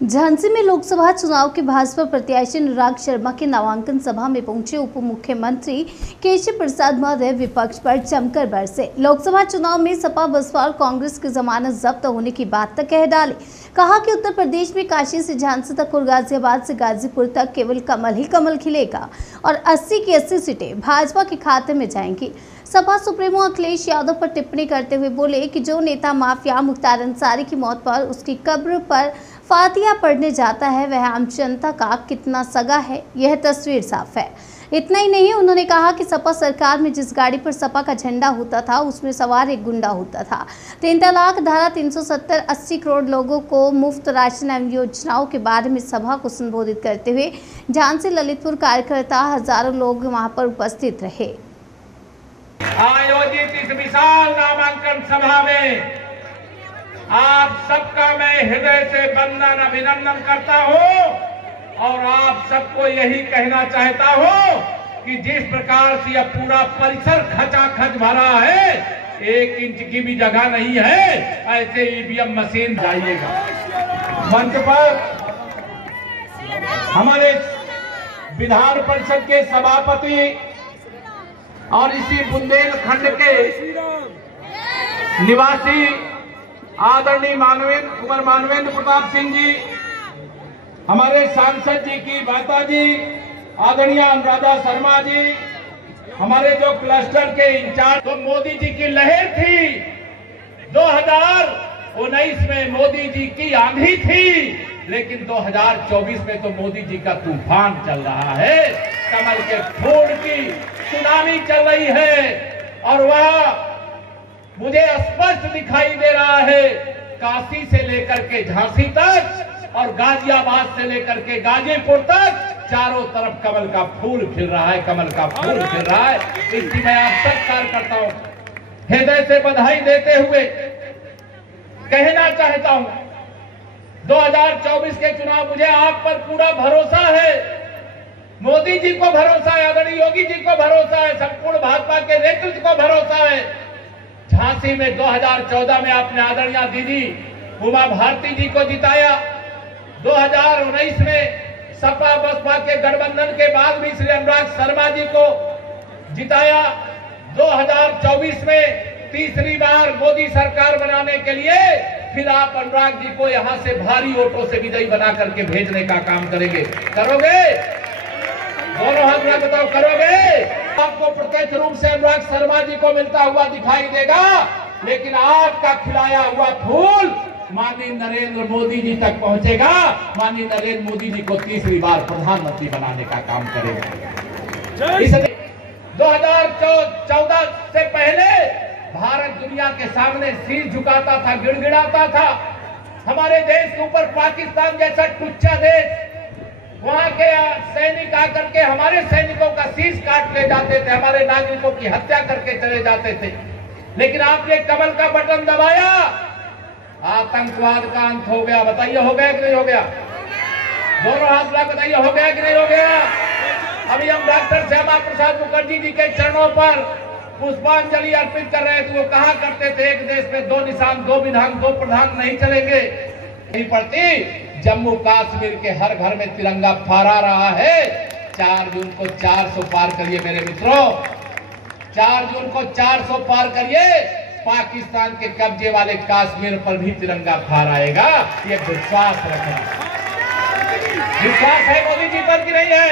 झांसी में लोकसभा चुनाव के भाजपा प्रत्याशी अनुराग शर्मा के नामांकन सभा में पहुंचे उप मुख्यमंत्री केशव प्रसाद मौर्य विपक्ष पर जमकर बरसे। लोकसभा चुनाव में सपा बसपा और कांग्रेस की जमानत जब्त होने की बात तक कह डाली। कहा कि उत्तर प्रदेश में काशी से झांसी तक और गाजियाबाद से गाजीपुर तक केवल कमल ही कमल खिलेगा और 80 की 80 सीटें भाजपा के खाते में जाएंगी। सपा सुप्रीमो अखिलेश यादव पर टिप्पणी करते हुए बोले कि जो नेता माफिया मुख्तार अंसारी की मौत पर उसकी कब्र पर फातिया पढ़ने जाता है वह आम जनता का कितना सगा है, यह तस्वीर साफ है। इतना ही नहीं, उन्होंने कहा कि सपा सरकार में जिस गाड़ी पर सपा का झंडा होता था उसमें सवार एक गुंडा होता था। 3 तलाक, धारा 370, 80 करोड़ लोगों को मुफ्त राशन एवं योजनाओं के बारे में सभा को संबोधित करते हुए झांसी ललितपुर कार्यकर्ता हजारों लोग वहां पर उपस्थित रहे। आयोजित इस विशाल नामांकन सभा में आप सबका मैं हृदय से वंदन अभिनंदन करता हूं और आप सबको यही कहना चाहता हूं कि जिस प्रकार से यह पूरा परिसर खचाखच भरा है, 1 इंच की भी जगह नहीं है, ऐसे ईवीएम मशीन जाइएगा। मंच पर हमारे विधान परिषद के सभापति और इसी बुंदेलखंड के निवासी आदरणीय कुंवर मानवेंद्र प्रताप सिंह जी, हमारे सांसद जी की माता जी आदरणीय अनुराधा शर्मा जी, हमारे जो क्लस्टर के इंचार्ज, तो मोदी जी की लहर थी। 2019 में मोदी जी की आंधी थी, लेकिन 2024 में तो मोदी जी का तूफान चल रहा है। कमल के फूल की सुनामी चल रही है और वह मुझे स्पष्ट दिखाई दे रहा है। काशी से लेकर के झांसी तक और गाजियाबाद से लेकर के गाजीपुर तक चारों तरफ कमल का फूल खिल रहा है, कमल का फूल खिल रहा है। इसकी मैं आप सब कार्यकर्ताओं हृदय से बधाई देते हुए कहना चाहता हूं, 2024 के चुनाव मुझे आप पर पूरा भरोसा है। मोदी जी को भरोसा है, आदरणीय योगी जी को भरोसा है, संपूर्ण भाजपा के नेतृत्व को भरोसा है। झांसी में 2014 में आपने आदरणीय दीदी उमा भारती जी को जिताया। 2019 में सपा बसपा के गठबंधन के बाद भी श्री अनुराग शर्मा जी को जिताया। 2024 में तीसरी बार मोदी सरकार बनाने के लिए फिर आप अनुराग जी को यहां से भारी वोटों से विजयी बना करके भेजने का काम करेंगे। करोगे? दोनों हाथ में बताओ, करोगे? आपको प्रत्यक्ष रूप से अनुराग शर्मा जी को मिलता हुआ दिखाई देगा, लेकिन आपका खिलाया हुआ फूल माननीय नरेंद्र मोदी जी तक पहुंचेगा। माननीय नरेंद्र मोदी जी को तीसरी बार प्रधानमंत्री बनाने का काम करेगा। इसलिए 2014 से पहले भारत दुनिया के सामने सिर झुकाता था, गिड़गिड़ाता था। हमारे देश के ऊपर पाकिस्तान जैसा टुच्चा देश, वहां के सैनिक आकर के हमारे सैनिकों का शीश काट ले जाते थे, हमारे नागरिकों की हत्या करके चले जाते थे। लेकिन आपने कमल का बटन दबाया, आतंकवाद का अंत हो गया। बताइए हो गया कि नहीं हो गया? दोनों हाथ ला बताइए हो गया कि नहीं हो गया? अभी हम डॉक्टर श्यामा प्रसाद मुखर्जी जी के चरणों पर पुष्पांजलि अर्पित कर रहे थे। वो कहा करते थे, एक देश में 2 निशान, 2 विधान, 2 प्रधान नहीं चलेंगे। नहीं पड़ती। जम्मू कश्मीर के हर घर में तिरंगा फहरा रहा है। 4 जून को 400 पार करिए मेरे मित्रों, 4 जून को 400 पार करिए। पाकिस्तान के कब्जे वाले कश्मीर पर भी तिरंगा फहराएगा, ये विश्वास रखना। विश्वास है मोदी जी पर कि नहीं है?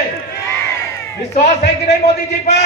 विश्वास है कि नहीं मोदी जी पर?